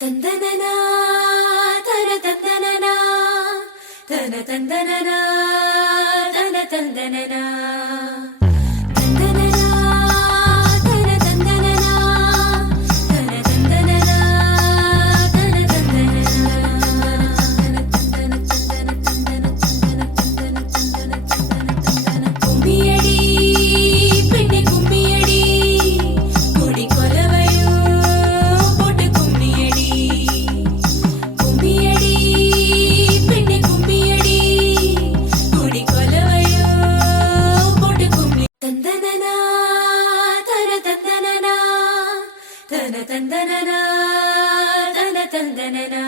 தந்தனனா தன தந்தனனா தன தந்தனனா தன தந்தனனா தந்தனனா தன தந்தனனா தன தந்தனனா தன தந்தனனா கும்மியடி பெண்ணே கும்மியடி கொடி கொலவையோ போட்டு கும்மியடி கும்மியடி பெண்ணே கும்மியடி கொடி கொலவையோ போட்டு கும்மி தந்தனனா தன தந்தனனா தன தந்தனனா தன தந்தனனா